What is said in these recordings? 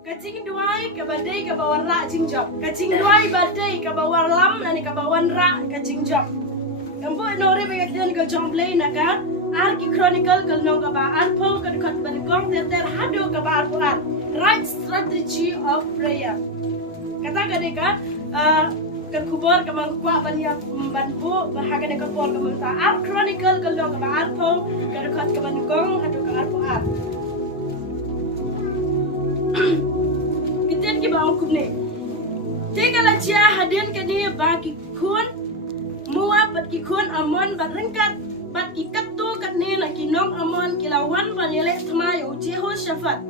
Kacing duai ke badai ke bawah rak jingjam. Kacing duai badai ke bawah lam dan ke bawah rak ke jingjam. Kampu nore bagai kian ke jomplay naka. Arki chronicle ke nong ke ba arpo ke dekat bergong ter hado ke ba arpoan. Right strategy of prayer. Kata kadeka ke kubur ke mangkuak banyak bantu bahagian ke kubur ke mangta. Ar chronicle ke nong ke ba arpo ke dekat ke bergong hado ke arpoan. Kita ke bawah kubne. Jika lacia hadin ke ni bagi kun, mua bat ki kun amon bat rengkat bat ki katu kat ni nak ki nong amon ki lawan ban yelek thmayo Jehoshaphat.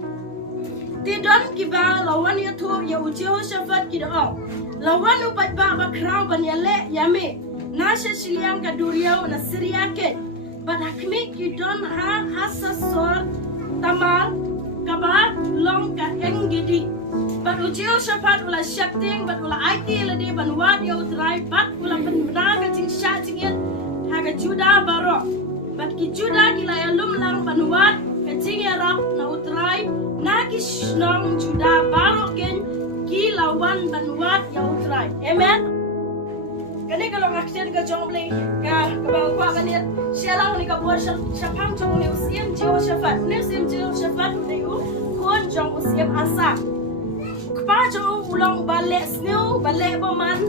Tidon ki ba lawan ya tu ya Jehoshaphat ki doa. Lawan upat ba krau ban yelek yame. Nasha siliang ka duriau na Syria ke. Bat hakmi ki don ha hasasor tamar kabar long ka enggidi. Bat Jehoshaphat ula syakting bat ula IT ladi ban wad ya utrai bat ula benar ka cing sya cingin haga Juda barok. Bat ki Juda gila ya lumlang ban wad ka cing ya rap na utrai na ki shnong Juda barok ken ki lawan ban wad ya utrai. Amen. Kani kalau action ka jomble ka bang kwa kani sialang ni ka buat syapang jong ni usiam Jehoshaphat. Ni usiam Jehoshaphat ni kon jong usiam asa. Kepada ulang balik snow, balik berman,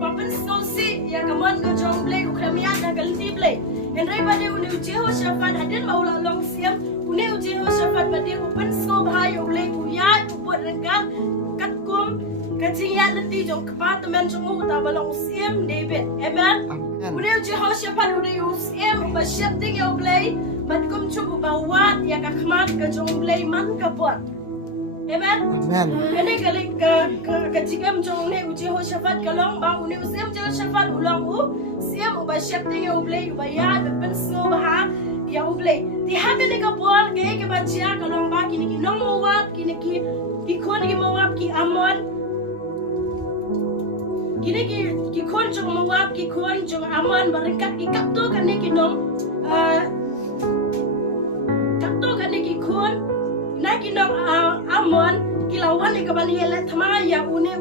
papan snow si, ya kaman ke jong play, ukramian dan galti play. Yang daripada uni Jehoshaphat hadin mau ulang siam, uni Jehoshaphat pada papan snow bahaya play, uyat, buat renggang, katkum, kacingnya nanti jong kepada teman jong utama balang siam David, amen. Uni Jehoshaphat uni siam, bersiap tinggal play, matkum cuba bawat, ya kakmat ke jong play man kabuat. Amen. Amen. Kini kali ke jigam jong ne Jehoshaphat kalong ba uni usiam Jehoshaphat ulang siam ubah siap tinggal ublay ubaya depan snow bah ya ublay. Tiha kini ke buat ke baca kalong ba kini nong Moab kini kon ki Moab ki Amon. Kini ki kon jong Moab ki kon jong Amon berengkat ki kapto kini nong kapto kini ki kon. Naki nong Amon kilawan ikabani yelet thamaya une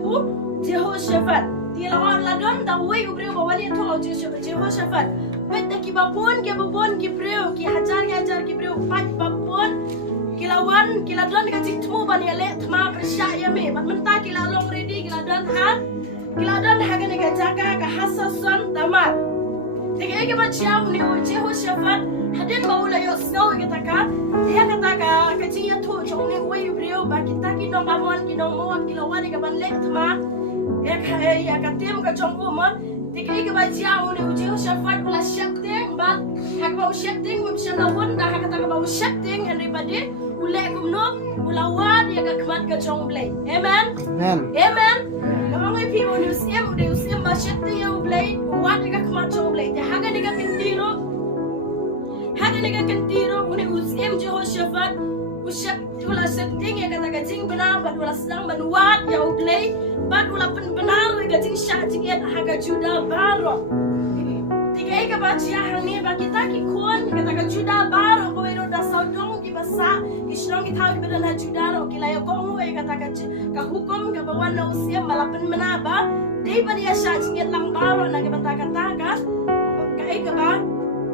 Jehoshaphat tilawan ladon dawai ubreu bawani thong Jehoshaphat betta ki babon ki breu ki hajar ki breu pat babon kilawan kiladon ka jitmu ban yelet thama persya yame bat menta kilalong ready kiladon hagan ka jaga ka hasason tamar tiga ke bacia une Jehoshaphat hadin baula yo snow kataka dia kataka kecilnya tu jong ni way brio ba kita ki nong Amon ki nong Moab ki lawan ka ban lek tma ya katem ka jong Amon tiga ke bacia une Jehoshaphat ula syakting ba hak ba syakting mum syalawon da hak kataka ba syakting everybody ule kumno ulawan ya ka kmat ka jong blay amen amen kamang ay pi usiam ba syakting ya blay wat ka kmat jong blay da haga ni ka kintiro Hada nega kentiro uni usiam Jehoshaphat usyak ula setting ya kata kacing benar bad ula sedang banuat ya ublay bad ula benar kacing syacing ya haga Juda baro tiga ika bacia hangi bagi taki kon kata Juda baro ko ero da saudong ki basa isrong ki tahu bedan ha Juda ro ki layo ko mu kata ka hukum ka bawan na usiam malapen menaba dei bani ya syacing ya lang baro na ki kata ka ika ba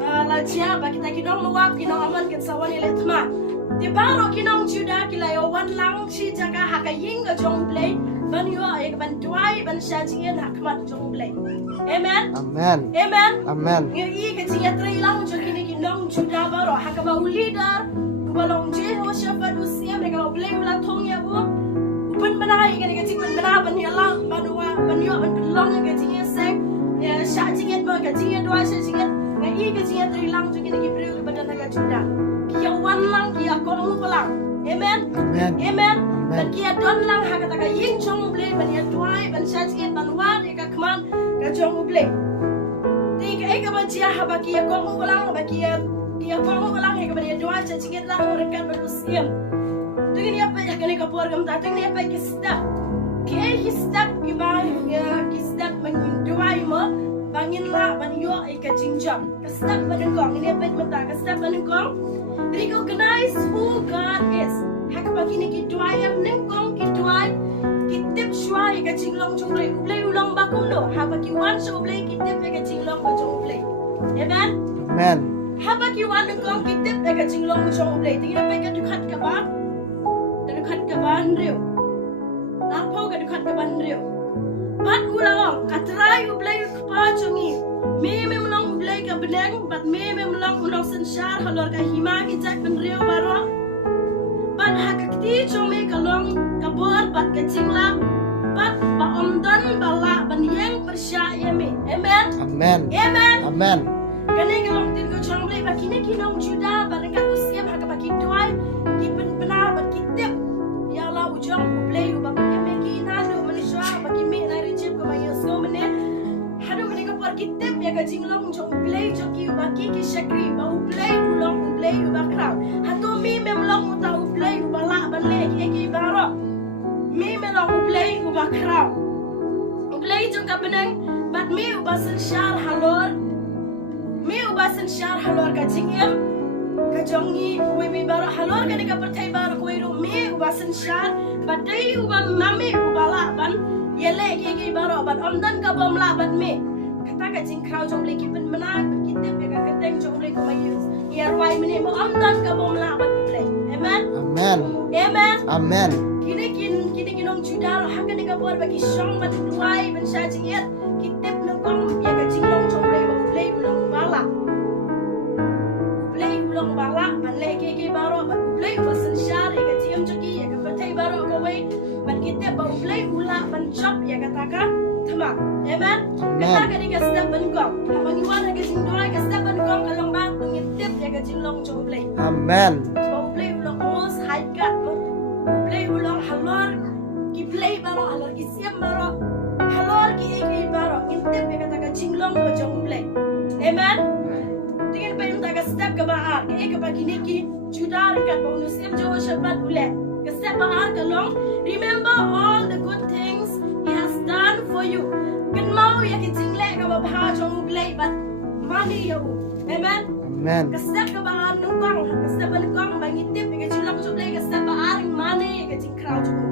Lacia bagi kita kinong Moab kinong Amon kin sawan ilet ma. Di baro kinong Juda kilayo wan lang si jaga hakaying ga jong play ban yo ay ban tuai ban syajingen hakmat jong play. Amen. Amen. Amen. Amen. Ngi ke tinga trai lang jong kini kinong Juda baro hakaba leader kubalong Jehoshaphat usia mereka play ulang thong ya bu. Upan banai kini ke ting ban ban ya lang banua ban yo ban long ke tinga seng ya syajingen ba ke tinga dua syajingen ngai ke jinga trilang jong kini kibreu ke badan naga Juda kia wan lang kia kong pulang amen amen dan kia don lang ha kata ka ying chong ble ban ya tuai ban syajingen ban wan ka kman ka chong ble tiga eka ba jia ha ba kia kong pulang ba kia kong pulang he ka ban ya tuai syajingen lang mereka berusiam dengan apa ya kini ka por gam tateng ni apa ki step ki ba ki step mangin tuai mo bangin la ban yo ay ka jingjam kastak banengkong ini apa mata kastak banengkong recognize who God is hak pagi ni kita tuai em neng kong ki tuai kitip shwai ka jinglong jonglei ublei ulang bakum no haba ki wan so ublei kitip ka jinglong ko jonglei amen Amen. haba ki wan neng kong kitip ka jinglong ko jonglei tingin pa ka dukhat ka ba dukhat ka ba nriu apo ka dukhat ka ba nriu bat ulang atrai ublei pa jongi me melong ublei ka beneng bat me melong unong sensyar halor ka hima ki jak benriu baro bat hakakti chome kalong kabor bat kacingla bat ba omdan bala banyeng persya yemi amen Amen. amen Amen. kani kalong tin ko chomle ba kini kinong juda barang ka usiam haka ba kitwai ki benar bat kitip ya la ujong ublei ba yemi ki nadu maniswa ba kimi na rijib ko ba yeso mene hadu mene ko por kitip ya ka jinglong jong ublei joki ba ki shakri ba ublei ulong ublei ba kraw hatu mi memlong uta ublei ba la ban le ki baro mi melong ublei ba kraw ublei jong ka beneng bat mi ba sen syar halor mi ba sen syar halor ka jingem ka jongi we bi baro halor ka ka pertai baro ko iru mi ba sen syar bat dei ba mami ba la ban yele ki baro bat omdan ka bom la bat mi kata ka jing kraw jong le ki ben menak kitip ya ka keteng jong le ko mayus ya wai mene mo omdan ka bom la bat ublei amen Amen. amen Amen. kini kinong judar hanggang ni kabor bagi syong matuai ben syajiyat kitip nang kong ya ka jinglong jong le ublei ulang bala ublei ulang bala ban le ke baro ban ublei wasan syar ya ka jiam joki ya ka patai baro ko wei ban kitip ba ublei ula ban chop ya ka taka thama amen kata ka ni ka step ban kong abang iwan ka jingdoi ka step ban kong kalong ba tungitip ya ka jinglong jong ublei Amen. ba ublei ulang os haikat play ulang halor ki play baro halor ki siam baro halor ki baro intip ya kata ka jinglong ko jong play amen tingin pa yung taga step ka baar ki pa kiniki judar ka bonus siam jo shabat ule ka step baar ka long remember all the good things he has done for you kan mau ya ki jingle ka ba bha jong play but money ya amen Amen. Kasap ka ba nung kong, kasap ba nung kong, bangitip, ika chulang ko play, kasap ba aring money, ika jing crowd ko.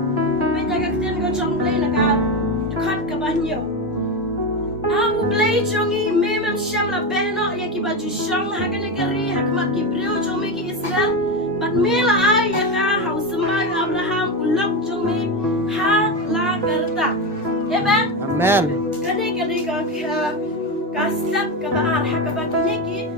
May tagaktin ko chong play, naka dukat ka ba niyo. Ako play chongi, memem siyam la beno, ya ki ba ju syong, haka nagari, hakmat ki brio, chong mi ki Israel, bat me la ay, ya ka, hau semay Abraham, ulok chong mi, ha la garta. Amen? Amen. Kani ka kasap ka ba ar, haka ba kiniki,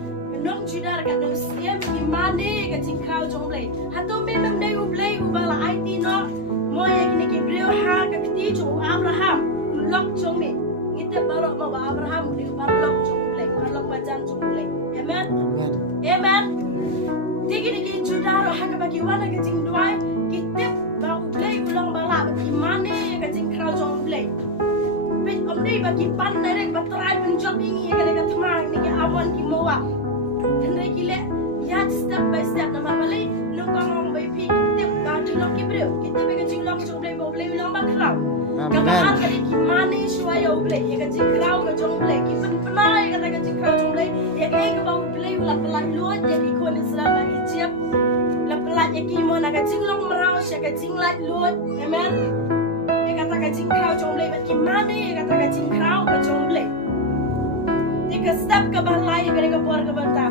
nong judar ka no siam imane ka jingkraw jong play hato memem dei ublei ubala IT no mo ya kini ki brio ha ka kti jong Abraham lok jong me ngite baro ma ba Abraham di baro lok jong play lok bajan jong play amen Amen. amen tigi ni ki judar ha ka bagi wana ka jing duai kite ba ublei ulong bala ba imane ka jingkraw jong play pet omdei bagi pan direct ba try pen job ingi ka ka thamang ni ki awan ki mowa Henry kile ya step by step nama balai nongkong ong bay pi kitip ka julong kibreu kitip ka julong jong play bo play ulang bakraw kamaan ka ki mani shwaya play ya ka jingraw ka jong play ki penai ka ka jingraw jong play ya ka ba play ulang pelat luat ya ki kon Islam na ijip la pelat ya ki mo na ka jinglong maraw sya ka jinglat luat amen ya ka jingraw jong play ki mani ya ka jingraw ka jong play Jika step ke balai ka por ke banta.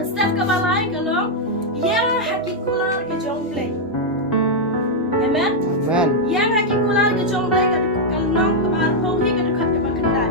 Step ke balai kalau yang hakikular ke jong play. Amen. Amen. Yang hakikular ke jong play ke kalau ke bar pohi ke dekat ke bakandai.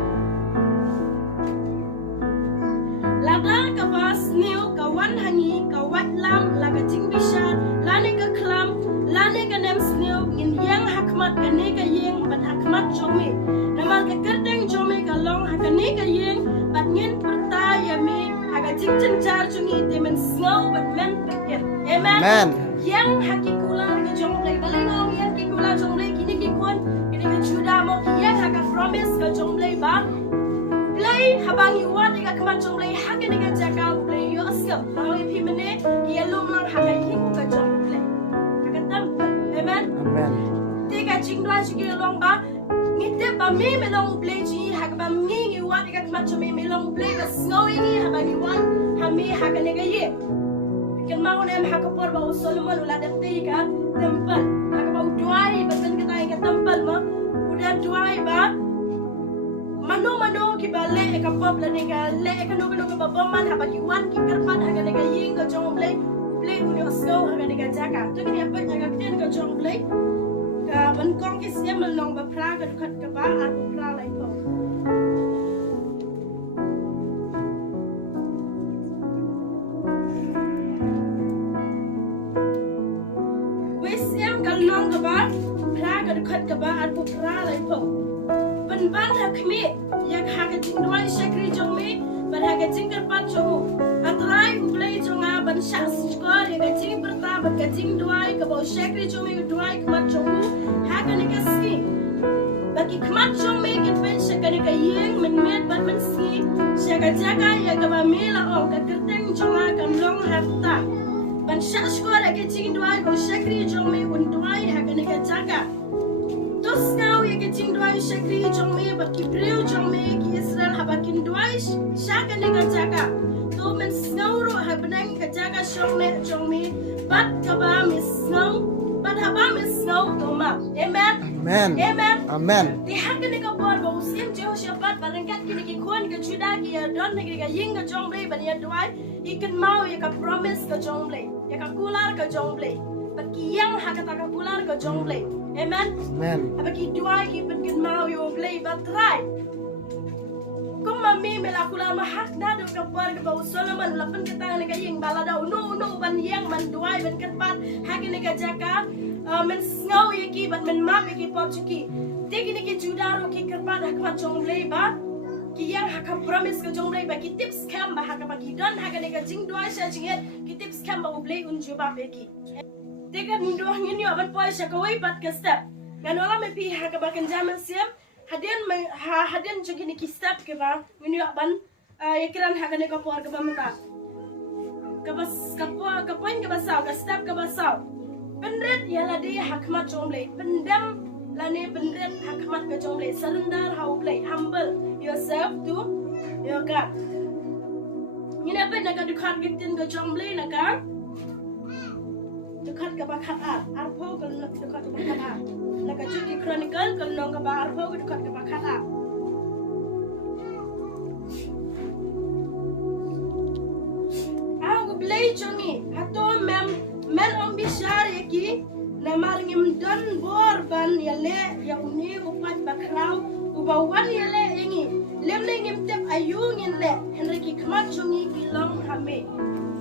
Lada ke bas new kawan hangi kawat lam laga jing bisa lane ke klam lane ke nem new in yang hakmat ke ne ke yang ban hakmat jomi. Nama ke kerdeng jomi kalong hakane ke yang bat ngin pertaya mi haga jing jar jungi demen snow bat men pikir. Amen. Amen. Yang hakikular ke jong play balengong yang hakikular jong play kini kikun kini ke juda mo yang haka promise ke jong play ba play habang yuan ika kemat jong play haka ni ke jaka play yo asam lawi pi mene kia lum lang haka hing ke jong play haka tampal. Amen. Amen. Tiga jing dua jing long ba ngite ba mi melong play ji haka ba mi yuan ika kemat jong mi melong play ba snow ini habang yuan hami haka ni ke ye kan mau nem haka por ba Solomon ulah dapti ka tempa job la nega le kanu ke babaman ha bagi wan ki kerpan ha nega ying ke jong play unyo snow ha nega jaka tu kini apa nega kten ke jong play ka ban kong ki siam long ba pra ka khat ka ba ar pra lai po we siam ka long ka ba pra ka khat ka ba ar pra lai po ban ban ha khmi yak ha ka jing doi shakri jong me ban ha ka jing kerpat jong atrai play jonga ban shas skor ya ka jing perta ban ka jing doi ka bo shakri jong me doi kmat jong ha ka ne ka ski bagi kmat jong me ke pen shaka ne ka yeng men met ban men ski shaka jaga ya ka ba mela on ka kerteng jonga ka long ha ta ban shas skor ya ka jing doi ko shakri jong me un doi ha ka ne ka jaga tos ngau ya ke jing doi shakri jong me ba ki breu jong me ki Israel ha ba kin doi shaka ne ka jaga to men ngau ro ha benang ka jaga shong le jong me bat ka ba mis ngau bat ha ba mis ngau to ma amen amen Amen. di ha ke ne ka bor ba usim Jehoshaphat barangkat ki ne ki khon ka juda ki ya don ne ki ka ying ka jong le ban ya doi ikan mau ya ka promise ka jong le ya ka kular ka jong le bat ki yang ha ka ta ka kular ka jong le amen Amen. apa ki dua ki pen ken mau yo play batrai kum mami mela kula ma hak na do ka bar ka bau Solomon la pen ka tang ne ka yeng bala da no ban yang man duai ban ken pat ha ki ne ka jaka men ngau ye ki ban men ma ki pop chiki te ki ne ki juda ro ki ka pat ha ka jong play ba ki yang ha ka promise ka jong play ba ki tips kam ba ha ka ba ki don ha ka ne ka jing duai sha jinget ki tips kam ba play un juba be ki Tekan mundur ngini aban poy syakawai pat ke step. Nganola me pi ha ka bakan jaman siam hadian jogi ni ki step ke ba ngini aban yakiran ha ka ne ka por ka ba mata. Ka bas ka poin ka basau ka step ka basau. Penret ya la di hakmat jomle. Pendam la ne penret hakmat ka jomle. Surrender how play humble yourself to your God. Ngini apa nak ka dukhan gitin ka jomle nak ka dekat ke bakat arpo kalau nak dekat ke bakat nak cuci chronicle kalau nak ke arpo dekat ke bakat aku beli jongi atau men ambisar yaki namar ngimdan borban yale ya uni upat bakrau ubawan yale ingi lemle ngimtep ayung yale henry kmat jongi kilang hame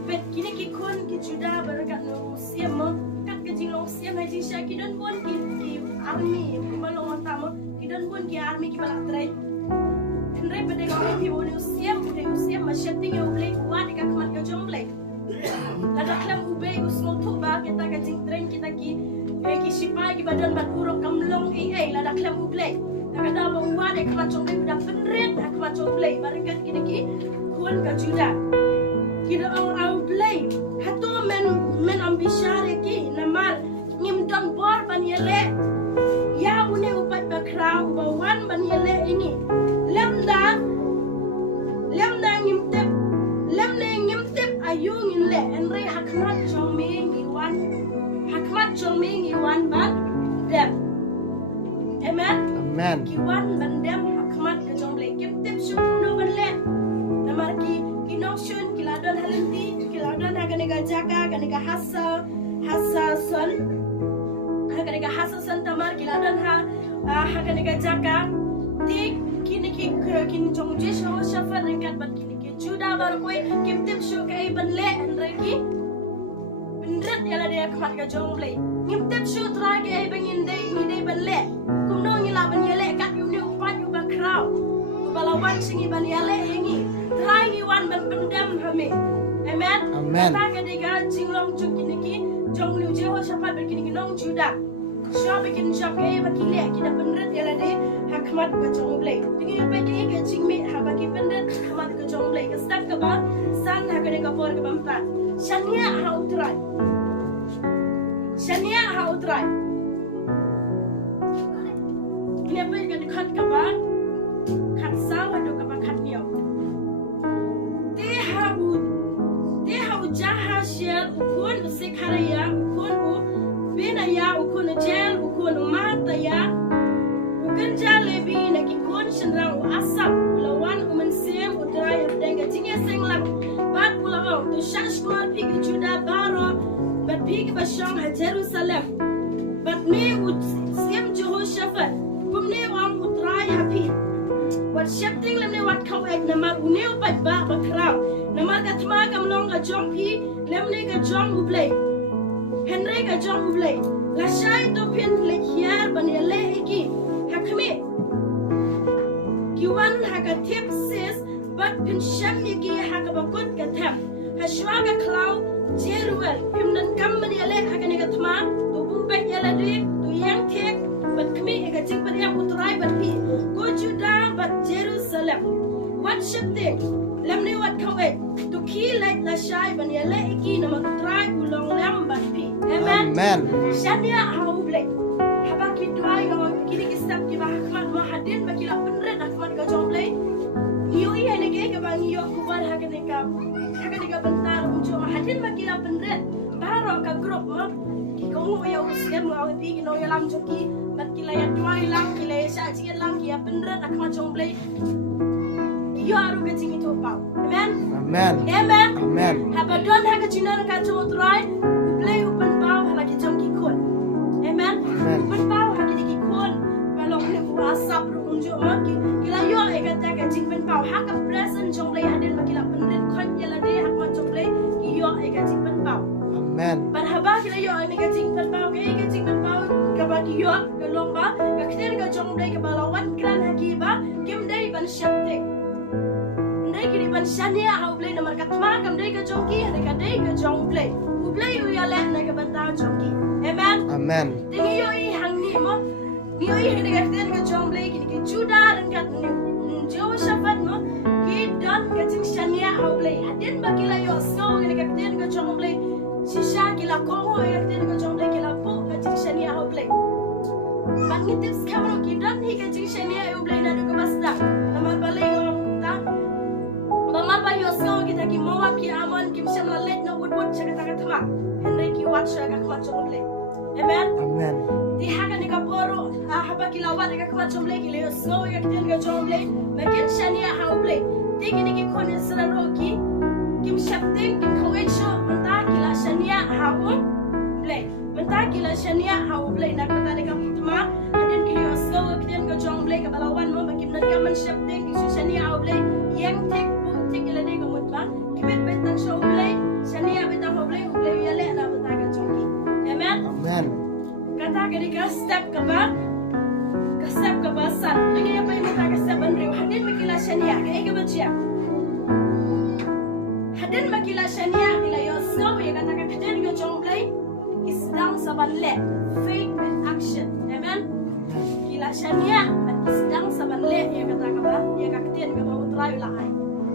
bet kini ki kun ki juda barakat no siam kat ke jingong siam hai jisha ki don pun ki army ki malong matama ki don pun ki army ki balak trai henry bede ko ki bonu siam mashating yo play wa de ka kmat ka jom play lada klam ube usmo thu ba kita ka jing train kita ki sipai ki badan bat urok kamlong lada klam ube kada ba wa de kmat jom play da penret kmat jom play barakat kini ki kun ka juda kita ang play hato men ambisare ki namar ngim don bor ban yele ya une upat bakra ba wan ban yele ini lemda ngim tep ayung inle enre hakmat jome ngi wan ban dem amen ki wan ban dem hakmat ka jomle kim tep shu no ban le namar ki Notion kiladon halinti kiladon haganega jaka haganega hasa son haganega hasa son tamar kiladon haganega jaka tik kini jong jesho shafa ringkat ban kini juda bar koi kimtim shu kai ban le reki bendret yala dia kmat ka jong play kimtim shu trage ai bangin dei ni dei ban le kumno ngila ban yele kat yumni upat yu ba kraw balawan singi ban yale ingi try ni wan ban pendam hame amen ta ka diga jinglong chukini ki jong liu Jehoshaphat berkini ki nong juda shop bikin shop ke bakile ki da pendret yala de hakmat ka jong play tingi pe ki ke jingme ha baki pendret hakmat ka jong play ka step ka ba san ha ka de ka por ka bampa shania ha utrai ni apa ka dekat ka ba kat sawa do ka kat niyo te ha jahashel ukun usikaraya ukun binaya ukun jel ukun mataya Kerja lebih nak ikut senang asap lawan umensim utrai dengan tinggi senglang. Bad pulau tu syashmar pergi Juda Baru, bad pergi Bashang Jerusalem. Bad ni usim Jehoshaphat, kumni orang utrai happy. Wat shifting lemne wat kau ek nama uneu pat ba bakrau. Nama katma kamlong ka jongpi lemne ka jong ublay. Henry ka jong ublay. La shai to pin le hiar bani le iki. Hakme. Kiwan haka tip sis bat pin sham yiki haka bakut ka tam. Hashwa ka klau Jeruel pimnan kam bani le haka ne katma to bumbay yala de to yang tek bat kami ka jing bani yang utrai bat pi. Go Judah but Jerusalem. What shifting? Lemne what kawai. To kill like la shy ban yale iki na matry ulong lam but pi. Amen. Amen. Shania hauble. Habaki tuai no kini kisap ki bahakmat mahadin bakila penret akmat ka jomble. Niyo iya nege ka bang iyo kubar hakanika. Hakanika bentar unjo mahadin bakila penret. Baro ka group mo. Kung mo ya usem mo awi pi no yalam joki. Bat kila ya tuai lam kila ya sa jian lam ki ya penret akmat jomble. You are getting it up. Amen. Amen. Amen. Amen. Have a done have a chinan ka to try. Play open bow like a junkie con. Amen. Amen. Open bow ha ki con. Balong ne ku asap ru unjo ma ki. Kila yo e ka ta ka jing pen bow ha ka present jong play hadin ma kila penret khon yala de ha ma jong play ki yo e ka jing pen bow. Amen. Ban haba kila yo e ka jing pen bow ke ka jing pen bow ka ba ki yo ka long ba ka kter ka jong play ka balawan kran ha ki ba kim dai ban shapte. Kini ban shania hau play namar katma kam dei ka jongki hade ka dei ka jong play u play u ya le na ka banta jongki. Amen. Amen. Tingi yo I hang ni mo ni yo I hade ka ten ka jong play kini ki Juda dan ka ni Jehoshaphat mo ki don ka ting shania hau play hadin ba kila yo so kini ka ten ka jong play shisha kila ko ho ka ten ka jong play kila po ka ting shania hau play ban ni tips kamero ki don hi ka ting shania hau play na do ka basta namar balay yo ta Mamar ba yo so kita ki Moab ki Ammon ki mshamla let na wood chaka taka thama Henry ki wat chaka khma chomle. Amen. Amen. Di haka ni ka poro haba ki lawa ka khma chomle ki le so ya kiten ka chomle makin shania hauble ti ki ni ki khone sra ro ki kim shapting kim khawai sho manta ki la shania haum ble manta ki la shania hauble nak mata ni ka thama adin ki yo so kiten ka chomle ka balawan mo makin nan ka man shapting ki shania hauble yang tek tinggal ada kamu bang, kita betang show play, shania betang play ya le na betang ka chongki. Amen. Amen. Kata kali ka step ka ba san. Lagi apa yang betang ka step andri hadin makila shania ka ega bacia. Hadin makila shania ila yo so ya kata ka hadin ka chong play isdang saban le faith with action. Amen. Kila shania isdang saban le ya kata ka ba ya ka hadin ka ba utrai ulai.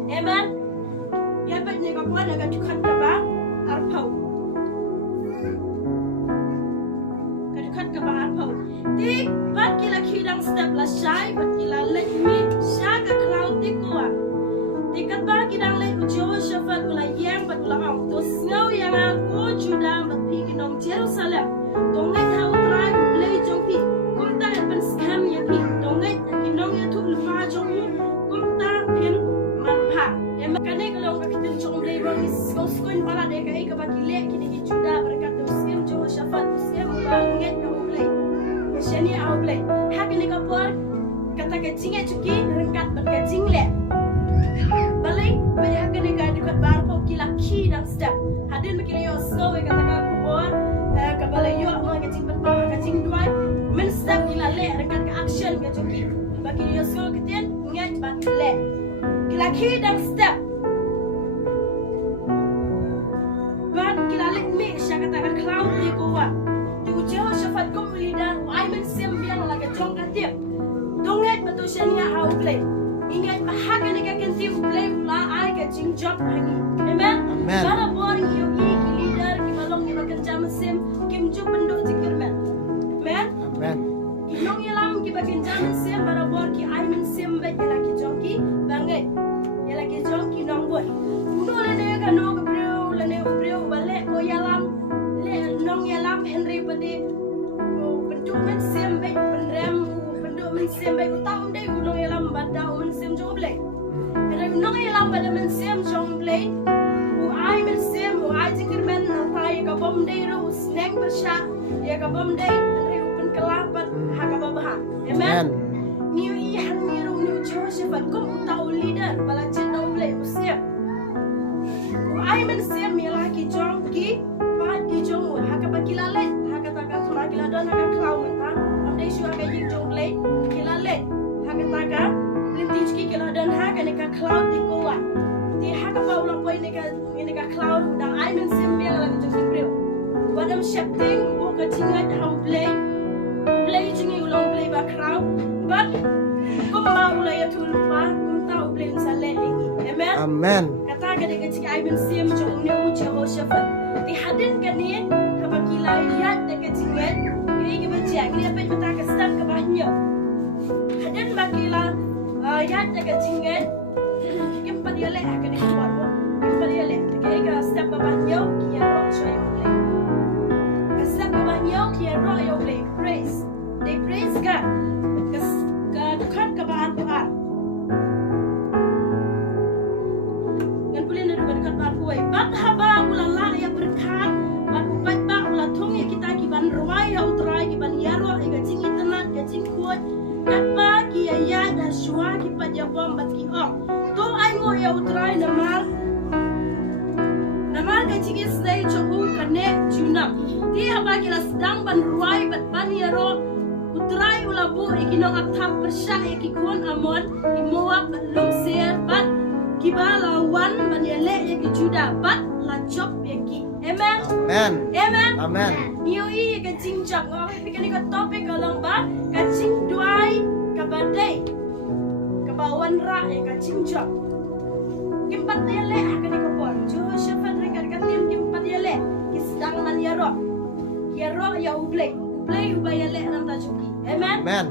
Amen. Ya baik ni kau nak kadukan kaba arpau. Kadukan kaba arpau. Tik bat kila kidang step la shy bat kila let me shaga cloud tikwa. Tikat ba kidang let Jehoshaphat ula yang bat ula ang. To snow yang aku Judah bat pi kinong Jerusalem. Dongai tahu try play jongpi. Kumta ban scam ya pi. Dongai kinong ya tu lupa jongmu. Kumta pin Makanya kalau kita cakap bang skon pala dek ay kabakile kini Juda berkat Muslim Jehoshaphat Muslim banget kamu play. Shania au play. Hak ni kapor kata kecingnya cuki rengkat berkecing le. Balai banyak hak ni kau dekat bar pok kila ki dan step. Hadin makile yo slow kata kapor kabalai yo mau kecing berpau kecing dua. Men step kila le rengkat ke action ke cuki. Bagi yo slow ketian ngat bakile. Laki dan step. Ban kila let me siya kata cloud di kuwa. Di Jehoshaphat kom lidan ay men sembiang laga jong katip. Donget betul shania how play. Ingat bahagia ni kan tim play la ay ka jing job hangi. Amen. Amen. Bara boring yung ki leader ki balong ni makan jam sim kim ju bendo jikirman. Amen. Amen. Inong yalam ki bakan jam sim bara bor ki ay men sim bet laki joki bangai. Lagi jongki nongbon. Uno lene kano kebreu lene kebreu balik ko yalam le nong yalam Henry pade bentuk men sembe penrem bentuk men sem bay utang day ulong elam bada men sem jong blay. Ada ulong elam bada men sem jong blay. U ai men sem u ai jingir men na tai ka bom day ro sneng bersha ya ka bom day dari upen kelapat ha ka babah. Amen. Niu I hang niru niu Jehoshaphat kum utau leader bala jendau blay usiap. U ai men sem mila ki jong ki pa ki jong ha ka bakilale ha ka ta ka thma kiladon ha ka klau mentang. Amdai shu ha ka ying jong blay kilale ha ka ta ka lintis ki kiladon ha ka ne ka klau di kowa. Di ha ka paula poi ne ka klau dang ai men sem mila la jong kibreu. Badam shapting bu ka jingat ham blay jingi ulong blay ba klau. But kum ma ulay atul pa kum tau blay sa le lingi. Amen. Amen. Kata ka de ka jing ai men sem jong ne u Jehoshaphat. Di hadin ka ni ha ba kilai yat de ka jingat. Kini ke baca, kini apa yang kita step ke bawahnya. Hadin bakila yat de ka jingat. Kimpa dia le akan keluar. Kimpa dia le. Kini ke step ke bawahnya kia roh shoy boleh. Ke step ke bawahnya kia roh yo boleh. Praise. They praise God. Ke dekat ke bawah Tuhan. Dan boleh nak dekat bawah Tuhan. Bat haba ulala ya berkat. Bat ubat ba ulah thong ya kita kiban ruai ya utrai kiban yaro ya jing internet ya jing kuat. Kat ba ki ya da shua ki pa ya bom bat ki ong. To ai ngo ya utrai namar ka jing isdai choku kane juna. Ti haba ki la sedang ban ruai bat ban yaro utrai ulabu ikinong athap persya ya ki kuan amon ki moab bat long ser bat kibala wan ban yale ya ki juda bat la job ya ki. Amen. Amen. Amen. Amen. Niyo I ka jing jak ngau pikir ni ka topik kalong ba ka jing duai ka badai ka bawan ra ya ka jing jak. Kimpat dia le akan ni ka por. Jehoshaphat rekat ka tim kimpat dia le. Ki sedang man ya ro. Ya ro ya ublay. Ublay ubaya le nam ta juki. Amen. Amen.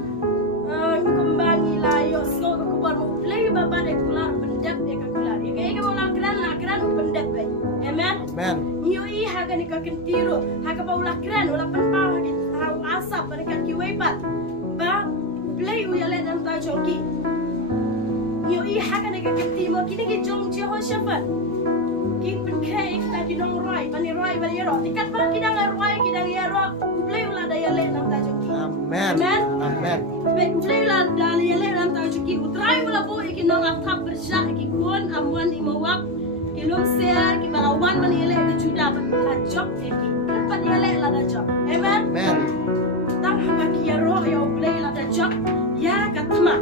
Kumbangi la yo so ka kupar mo ublay baba de kular pendap ya ka kular. Ya ka mo lang kran pendap ba. Amen. Amen. Niyo I haga ni ka kentiro, haga pa ulah kran, ulah penpau hagi asap berikan kiwepat. Ba play u yale dan ta jongki. Niyo I haga ni ka kentimo kini ki jong Jehoshaphat. Ki penkrai kita ki dong roi, bani yero. Tikat ba kidang roi kidang yero, play ulah da yale dan ta jongki. Amen. Amen. Amen. Baik play ulah da yale dan ta jongki. Utrai ulah bo ikinong athap bersya ki kuon amuan imawap. Ilum ser ki balawan man yele ke juda la job eki dapat yele la da job. Amen. Amen. Tang haba ki ya ro ya play la da job ya katma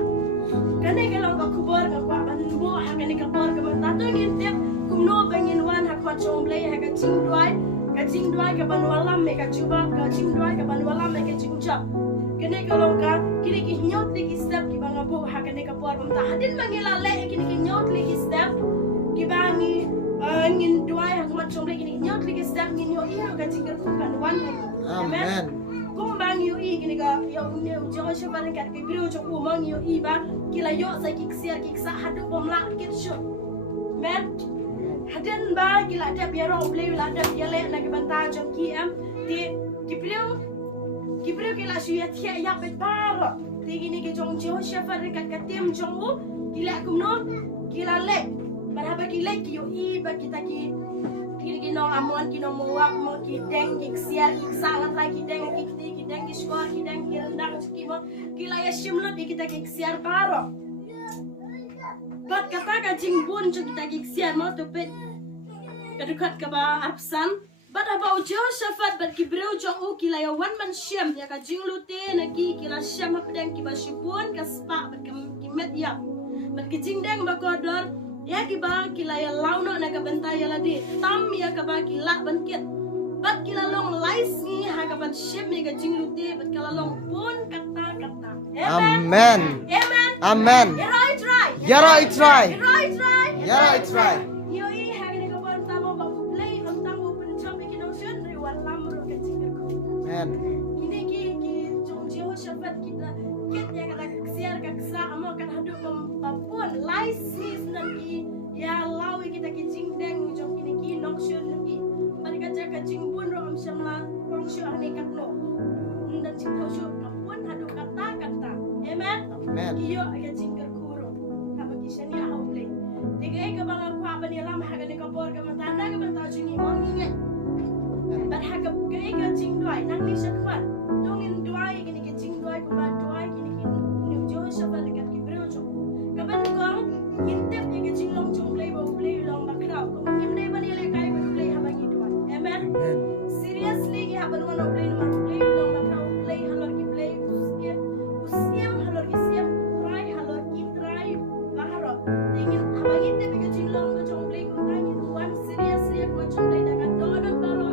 kane ke long ka kubor ka kwa ban bo ha kane ka bor ka ta to ngin tep kumno bangin wan ha kwa chong play ha ka jing duai ka ban walam me ka juba ka jing duai ka ban walam me ka jing job kane ka long ka kini ki nyot li ki step ki banga bo ha kane ka bor ta hadin mangila le kini ki nyot li ki step kibangi ngin duai ha kuma chomle gini nyot lagi step ngin yo I ka jingir ku kan wan. Amen. Kumbang yo I gini ka yo ne Jehoshaphat kan ke biro jo umang yo I ba kila yo sa kiksiar kiksa hadu pomla kit shot. Men haden ba kila ada biaro play la ada biale na ke banta jong ki am ti kibrio kila shu ya tia ya bet bar. Ti gini ke jong Jehoshaphat kan ka tim jong u kila kumno kila le. Marhaba ki like yo I ba kita ki kini nong amuan ki nong muak mo ki deng ki siar ki sangat lagi ki deng ki skor ki deng ki rendang ki mo kila ya shimlo di kita ki siar baro. Bat kata ka jingbun jo kita ki siar mo to pet kadukat ka ba apsan bat aba Jehoshaphat bat ki breu jo u kila ya one man shem ya ka jinglute na ki kila shem pedang ki ba shibun ka spa bat ki met ya bat ki jingdeng ba kodor. Ya kiba kila ya launo na kabenta ya ladi tam ya kaba kila bankit bat kila long laisi ha kaban ship me ka jinglute bat kila long pun kata Amen. Amen. Amen. Yara I try. Yo I ha ni ka ban tamo ba play on tamo pen chop ki no shen ri wan lamro ka jingko. Amen. Kini ki jong Jehoshaphat kita kit ya kata siar ka ksa amo kan hadu pun laisi sunan ki ya lawi kita ki jingdeng jong kini ki nok shen ki bari ka ka jingbun ro am shamla rong shu ani katno ndan sing thau shu ka pun hadu kata Amen. Amen. Iyo aga jingar kuro. Haba kishani aha uble. Tiga eka bang aku apa ni lam haga ni kapor ka matanda ka bang tau jini monginge. But haga ka eka jing duai nang ni sakman. Dongin duai kini ke jing duai kuma duai kini ki new Joseph dekat ki bro jo. Kaban kong intep eka jing long jong play bo play long bakrau. Kong ngim ne bani le kai bo play haba ki duai. Amen. Amen. Seriously ki haba no play long bakrau play halor ki play usiam halor ki siam try halor ki try baharo. Ingin haba intep eka jing long ko jong play kong tangin one seriously ko jong play daga donut baro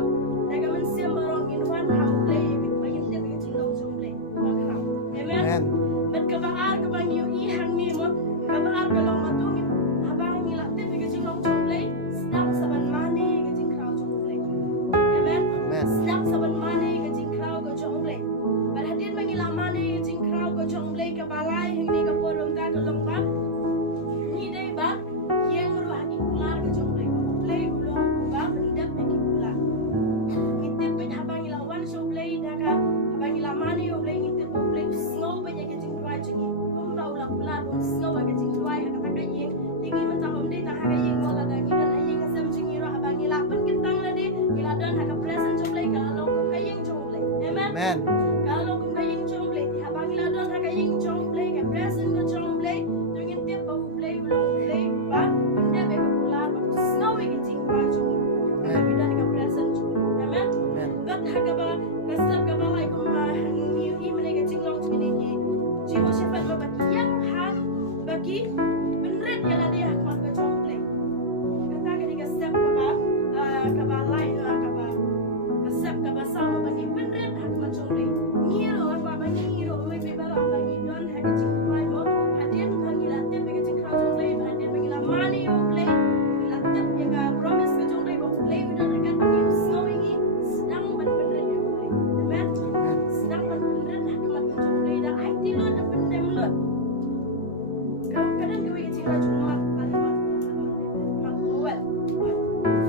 daga man siam baro in one how play eka intep eka jing long jong play bakrau. Amen. Amen. Bet kabaar ka bang yu ihang ni mo kabaar ka long matung habang nila tip ka jing long jong play snap saban mani ka jing kraw jong play. Amen. Amen. Snap saban mani ka jing kraw ka jong play. But hadin mangila mani ka jing kraw ka jong play ka balay hindi ka porom ta ka long ba. Ni day ba yang ru haki kular ka jong play. Play ulong ba bendap ka kular. Ngitip pa habang nila one show play daga habang nila mani o play ngitip o play snow ba ya ka jing kraw jing ba ulang kular on snow ka jing kraw ka ta ka yeng tingi man ta hom day ta ha ka yeng wala da ngidan ayeng asam jing iro habang nila pan kintang la de nila dan ha ka present jong play ka long kung ka yeng jong play. Amen. Amen. Kalau kung kayeng jong play, ti habang nila doon ha kayeng jong play, kay present ko jong play, tungin tip pa play, ulong play, ba? Hindi ba ka pular, ba? Snowy ka jing ba jong. Kaya kita ka present jong. Amen? Amen. But haga ba, kasab ka ba like kung hangin iman ka jing long jong ni Jiho sifat ba bakiyang ha, baki, benred yala dia hakmat ka jong play. Kata ka di kasab ka ba, kabalay, kasab ka ba sama bagi benred hakmat jong play. Ngiro apa bagi ngiro oi bebara bagi don ha jing play mo hadin bagi la tep ka jing kraw jong play hadin bagi la mani o play la tep ya ka promise ka jong play bo play udah dekat ni snowing ni sedang ban benred yo play. Amen. Sedang ban benred hakmat ka jong play da ai ti lo da pendem lo. Kadang gue jing la jong mat mat well.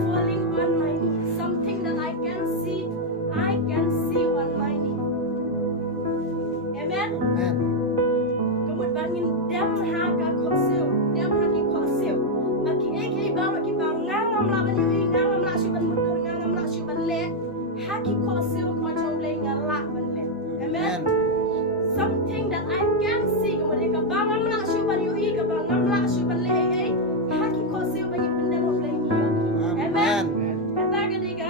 Falling on my knee, something that I can see on my knee. Amen. Amen. Kemudian bangin dem haka kosil, dem haki kosil. Maki eke ba maki ba ngam la ban yui ngam la shi ban mudur ngam la shi ban le. Haki kosil kuma jong le ngala ban le. Amen. Something that I can see. Kemudian ka ba ngam la shi ban yui ka ba ngam la shi ban le eh. Haki kosil bagi benda mo play ni. Amen. Kata ka diga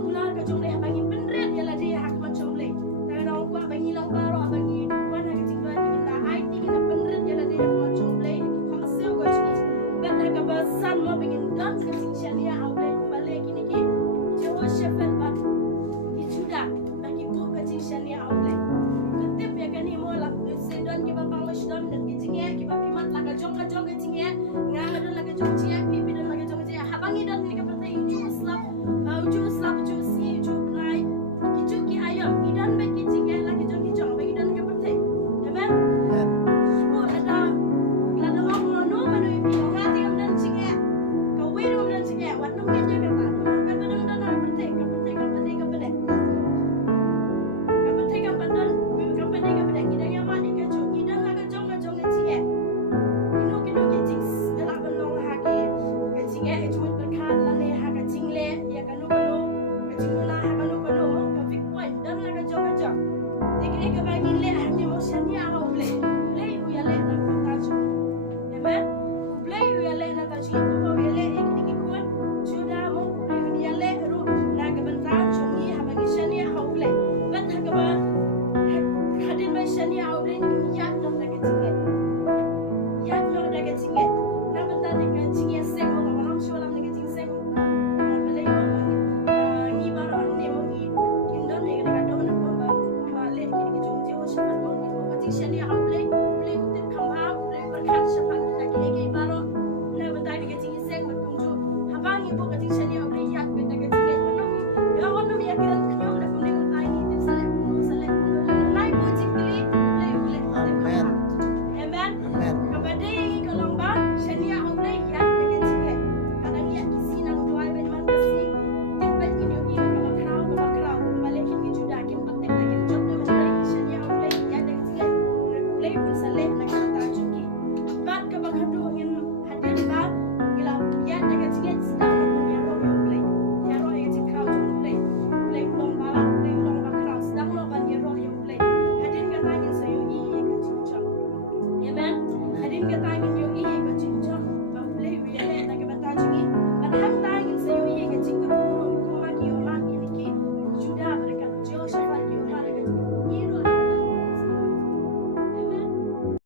kular ka jong le bagi bendret ya la dia hak ma jong le. Tangan aku bagi lang baro bagi mana ka jing dua kita ai tingin bendret ya la dia ma jong le kosil ko jing. Better ka ba san mo bagi dan ka jing shania au le ko bale kini ki Jeho shepherd ba ki juda bagi bu ka jing shania au le. Ketip ya kan ni mo la sedon ki ba pang dan ki jing ya ki ba pimat la ka jong ka jing ya nganga don la ka jong jing ya pipi don la ka jong jing ya habangi dan ni ka pertai ju slap ju si ju nai ki ju ki ayam idan ba ki jing ya la ki jong ba idan ka pertai. Amen. Amen. Ko lada ong no manu ipi ngati am dan jing ya ka we am dan jing ya wat nung ka ja ka ta ka dan dan na pertai ka pertai ka pertai ka pertai ka pertai ka padan ka pertai ka pertai idan ya ma ni ka jong idan la ka jong jing ya kino ki jing la ban long ha ki ka jing ya ju berkan la ne ha ka jing le ya ka no ka jing la ha ka no ka fik point dan la ka jong dikira ka ba ngin le ha ni mo shania ha ble play u ya le na ka ta ju amen play u ya le na ta ju ko ya le ek ni ki ko juda mo play u ya le ru na ka ban ta ju ni ha ba ngi shania ha ble bat ha ka ba hadin ba shania ha ble ni ya no na ka jing ya no na ka jing na ban ta ni ka jing ya seng mo ba lam shu lam ni ka jing seng bale yo ngi ba ro ni mo ngi kindon ni ka do na ba le ki jong ji ho shi ba mo ngi ba jing shania ha